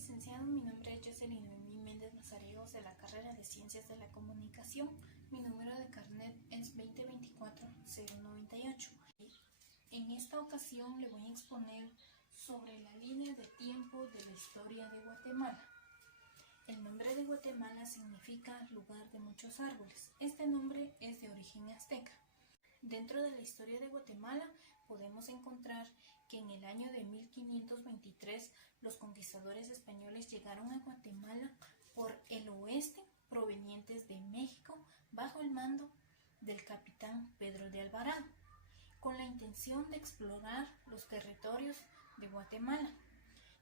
licenciado. Mi nombre es Jocelyn Noemí Méndez Mazariegos, de la carrera de Ciencias de la Comunicación. Mi número de carnet es 2024-098. En esta ocasión le voy a exponer sobre la línea de tiempo de la historia de Guatemala. El nombre de Guatemala significa lugar de muchos árboles. Este nombre es de origen azteca. Dentro de la historia de Guatemala podemos encontrar que en el año de 1523 los conquistadores españoles llegaron a Guatemala por el oeste, provenientes de México, bajo el mando del capitán Pedro de Alvarado, con la intención de explorar los territorios de Guatemala.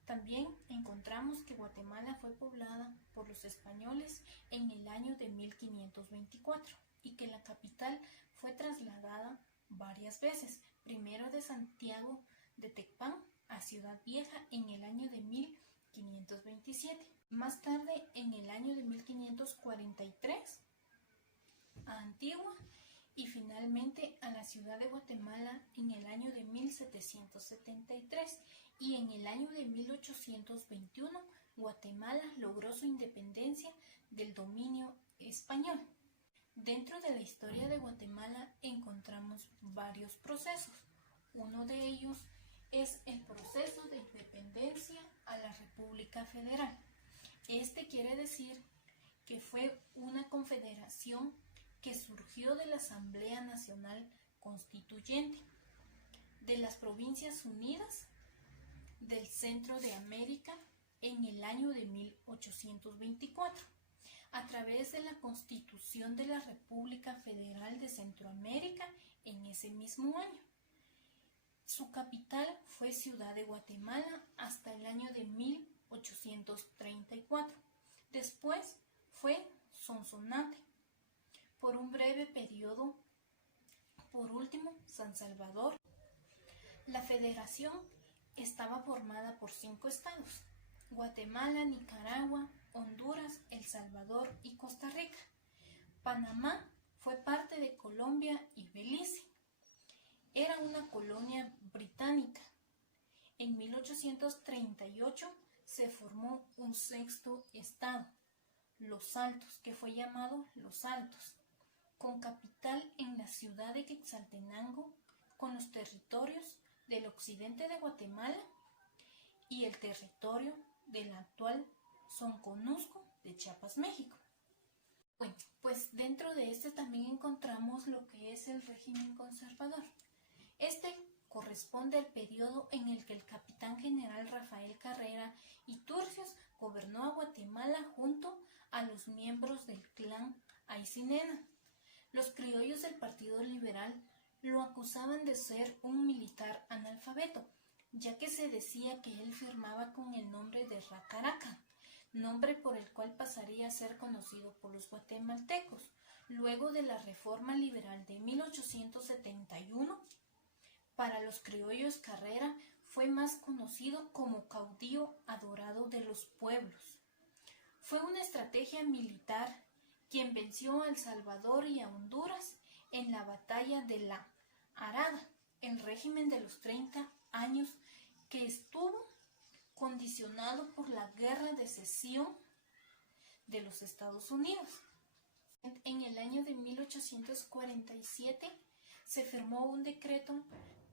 También encontramos que Guatemala fue poblada por los españoles en el año de 1524 y que la capital fue trasladada varias veces, primero de Santiago de Tecpan a Ciudad Vieja en el año de 1527, más tarde en el año de 1543 a Antigua y finalmente a la ciudad de Guatemala en el año de 1773, y en el año de 1821 Guatemala logró su independencia del dominio español. Dentro de la historia de Guatemala encontramos varios procesos. Uno de ellos es el proceso de independencia a la República Federal. Este quiere decir que fue una confederación que surgió de la Asamblea Nacional Constituyente de las Provincias Unidas del Centro de América en el año de 1824, a través de la Constitución de la República Federal de Centroamérica en ese mismo año. Su capital fue Ciudad de Guatemala hasta el año de 1834. Después fue Sonsonate por un breve periodo. Por último, San Salvador. La federación estaba formada por 5 estados: Guatemala, Nicaragua, Honduras, El Salvador y Costa Rica. Panamá fue parte de Colombia y Belice. Era una colonia británica. En 1838 se formó un 6º estado, Los Altos, que fue llamado Los Altos, con capital en la ciudad de Quetzaltenango, con los territorios del occidente de Guatemala y el territorio del actual Soconusco de Chiapas, México. Bueno, pues dentro de este también encontramos lo que es el régimen conservador. Este corresponde al periodo en el que el capitán general Rafael Carrera y Turcios gobernó a Guatemala junto a los miembros del clan Aycinena. Los criollos del Partido Liberal lo acusaban de ser un militar analfabeto, ya que se decía que él firmaba con el nombre de Racaraca, nombre por el cual pasaría a ser conocido por los guatemaltecos. Luego de la Reforma Liberal de 1871, para los criollos Carrera fue más conocido como caudillo adorado de los pueblos. Fue una estrategia militar quien venció a El Salvador y a Honduras en la batalla de la Arada, el régimen de los 30 años que estuvo condicionado por la Guerra de Secesión de los Estados Unidos. En el año de 1847 se firmó un decreto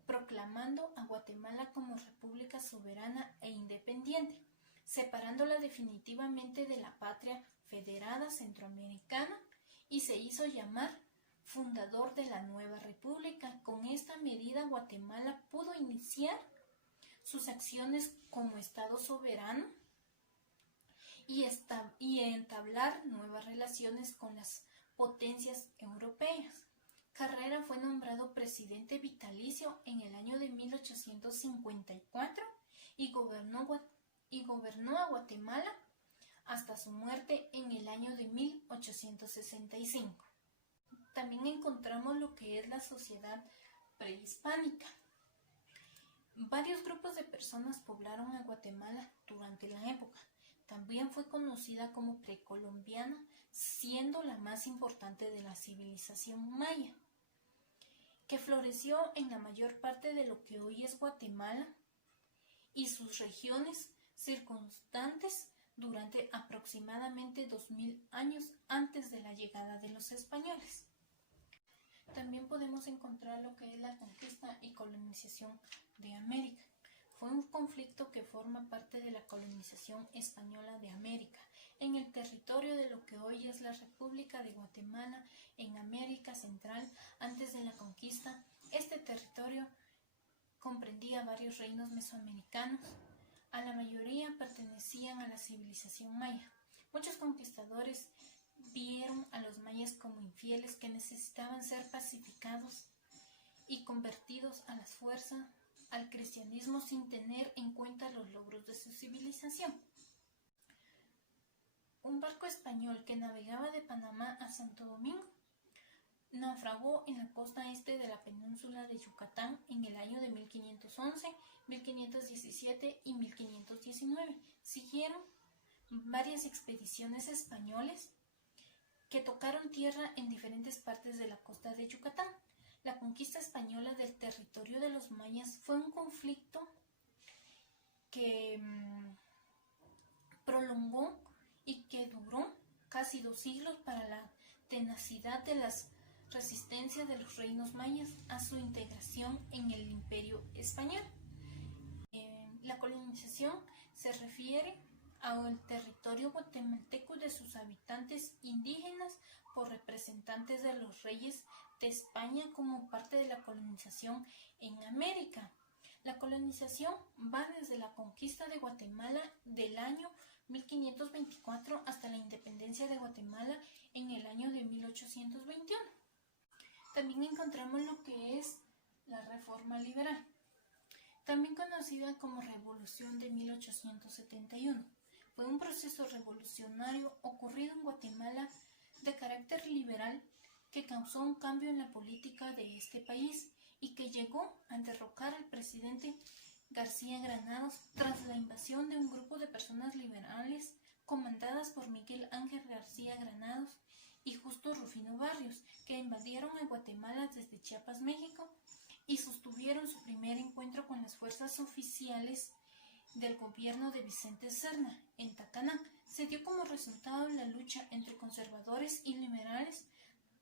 proclamando a Guatemala como república soberana e independiente, separándola definitivamente de la patria federada centroamericana, y se hizo llamar fundador de la nueva república. Con esta medida Guatemala pudo iniciar sus acciones como Estado soberano y entablar nuevas relaciones con las potencias europeas. Carrera fue nombrado presidente vitalicio en el año de 1854 y gobernó a Guatemala hasta su muerte en el año de 1865. También encontramos lo que es la sociedad prehispánica. Varios grupos de personas poblaron a Guatemala durante la época. También fue conocida como precolombiana, siendo la más importante de la civilización maya, que floreció en la mayor parte de lo que hoy es Guatemala y sus regiones circunstantes durante aproximadamente 2000 años antes de la llegada de los españoles. También podemos encontrar lo que es la conquista y colonización de América. Fue un conflicto que forma parte de la colonización española de América, en el territorio de lo que hoy es la República de Guatemala, en América Central. Antes de la conquista, este territorio comprendía varios reinos mesoamericanos. A la mayoría pertenecían a la civilización maya. Muchos conquistadores vieron a los mayas como infieles que necesitaban ser pacificados y convertidos a la fuerza al cristianismo sin tener en cuenta los logros de su civilización. Un barco español que navegaba de Panamá a Santo Domingo naufragó en la costa este de la península de Yucatán en el año de 1511, 1517 y 1519. Siguieron varias expediciones españoles que tocaron tierra en diferentes partes de la costa de Yucatán. La conquista española del territorio de los mayas fue un conflicto que prolongó y que duró casi 2 siglos para la tenacidad de las resistencias de los reinos mayas a su integración en el imperio español. La colonización se refiere al territorio guatemalteco de sus habitantes indígenas por representantes de los reyes de España como parte de la colonización en América. La colonización va desde la conquista de Guatemala del año 1524 hasta la independencia de Guatemala en el año de 1821. También encontramos lo que es la Reforma Liberal, también conocida como Revolución de 1871. Fue un proceso revolucionario ocurrido en Guatemala de carácter liberal que causó un cambio en la política de este país y que llegó a derrocar al presidente García Granados tras la invasión de un grupo de personas liberales comandadas por Miguel Ángel García Granados y Justo Rufino Barrios, que invadieron a Guatemala desde Chiapas, México, y sostuvieron su primer encuentro con las fuerzas oficiales del gobierno de Vicente Serna en Tacaná. Se dio como resultado la lucha entre conservadores y liberales.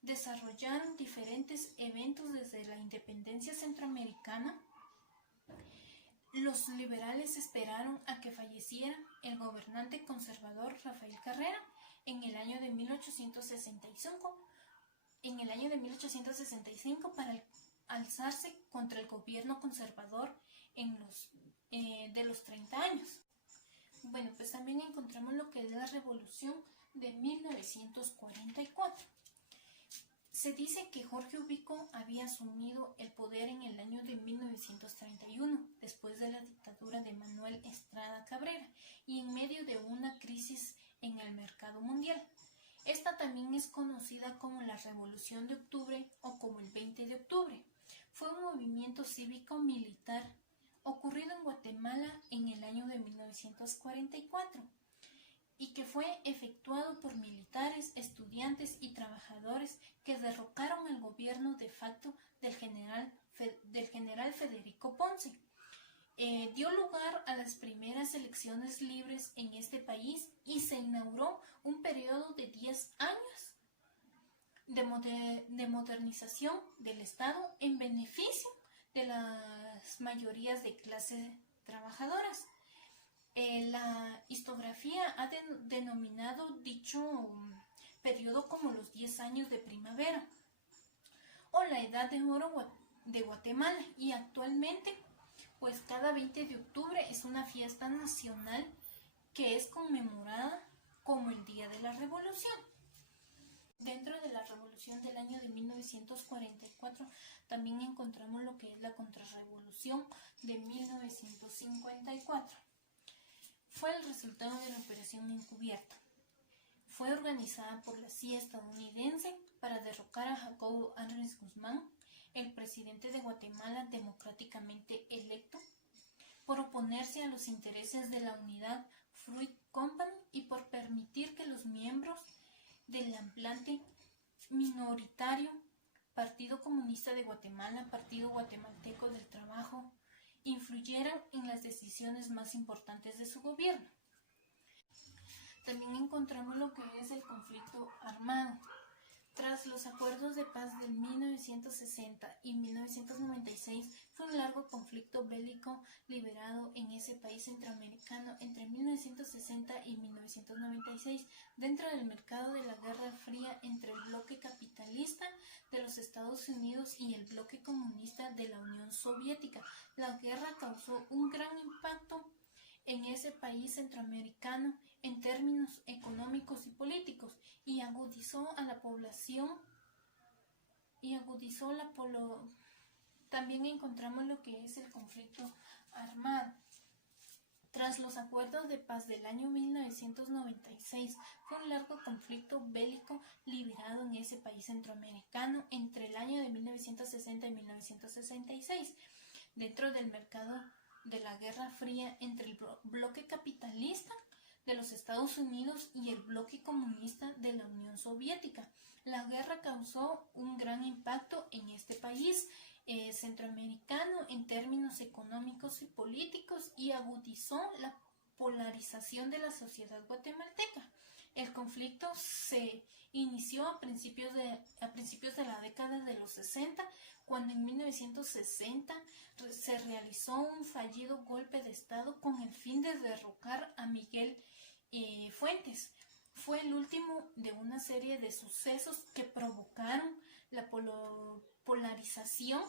Desarrollaron diferentes eventos desde la independencia centroamericana. Los liberales esperaron a que falleciera el gobernante conservador Rafael Carrera en el año de 1865 para alzarse contra el gobierno conservador de los 30 años. Bueno, pues también encontramos lo que es la Revolución de 1944. Se dice que Jorge Ubico había asumido el poder en el año de 1931, después de la dictadura de Manuel Estrada Cabrera y en medio de una crisis en el mercado mundial. Esta también es conocida como la Revolución de Octubre o como el 20 de octubre. Fue un movimiento cívico-militar ocurrido en Guatemala en el año de 1944 y que fue efectuado por militares, estudiantes y trabajadores que derrocaron al gobierno de facto del general Federico Ponce. Dio lugar a las primeras elecciones libres en este país y se inauguró un periodo de 10 años de modernización del Estado en beneficio de las mayorías de clases trabajadoras. La historiografía ha denominado dicho periodo como los 10 años de primavera o la edad de oro de Guatemala, y actualmente pues cada 20 de octubre es una fiesta nacional que es conmemorada como el Día de la Revolución. Dentro de la Revolución del año de 1944 también encontramos lo que es la Contrarrevolución de 1954. Fue el resultado de la Operación Encubierta. Fue organizada por la CIA estadounidense para derrocar a Jacobo Arbenz Guzmán, el presidente de Guatemala democráticamente electo, por oponerse a los intereses de la Unidad Fruit Company y por permitir que los miembros del amplante minoritario Partido Comunista de Guatemala, Partido Guatemalteco del Trabajo influyeran en las decisiones más importantes de su gobierno. También encontramos lo que es el conflicto armado. Tras los acuerdos de paz de 1960 y 1996, fue un largo conflicto bélico librado en ese país centroamericano entre 1960 y 1996, dentro del mercado de la Guerra Fría entre el bloque capitalista de los Estados Unidos y el bloque comunista de la Unión Soviética. La guerra causó un gran impacto en ese país centroamericano en términos económicos y políticos, y agudizó a la población También encontramos lo que es el conflicto armado. Tras los acuerdos de paz del año 1996, fue un largo conflicto bélico librado en ese país centroamericano entre el año de 1960 y 1966, dentro del mercado de la Guerra Fría entre el bloque capitalista de los Estados Unidos y el bloque comunista de la Unión Soviética. La guerra causó un gran impacto en este país centroamericano en términos económicos y políticos, y agudizó la polarización de la sociedad guatemalteca. El conflicto se inició a principios de la década de los 60, cuando en 1960 se realizó un fallido golpe de Estado con el fin de derrocar a Miguel Fuentes. Fue el último de una serie de sucesos que provocaron la polarización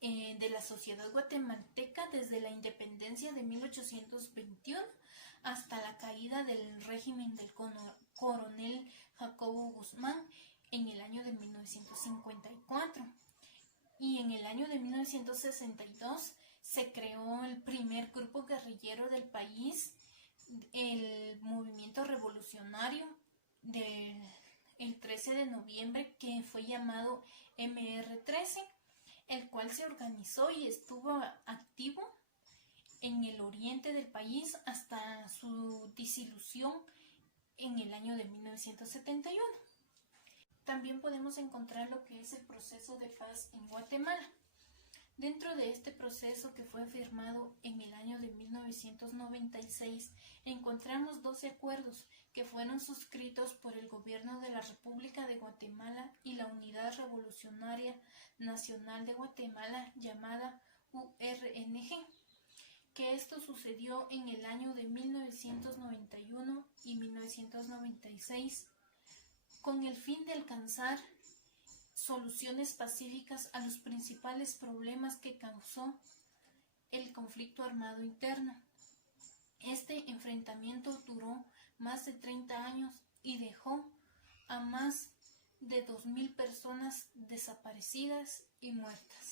de la sociedad guatemalteca desde la independencia de 1821 hasta la caída del régimen del coronel Jacobo Guzmán en el año de 1954. Y en el año de 1962 se creó el primer grupo guerrillero del país, el movimiento revolucionario del 13 de noviembre, que fue llamado MR13, el cual se organizó y estuvo activo en el oriente del país hasta su disolución en el año de 1971. También podemos encontrar lo que es el proceso de paz en Guatemala. Dentro de este proceso, que fue firmado en el año de 1996, encontramos 12 acuerdos que fueron suscritos por el gobierno de la República de Guatemala y la Unidad Revolucionaria Nacional de Guatemala, llamada URNG, que esto sucedió en el año de 1991 y 1996, con el fin de alcanzar soluciones pacíficas a los principales problemas que causó el conflicto armado interno. Este enfrentamiento duró más de 30 años y dejó a más de 2.000 personas desaparecidas y muertas.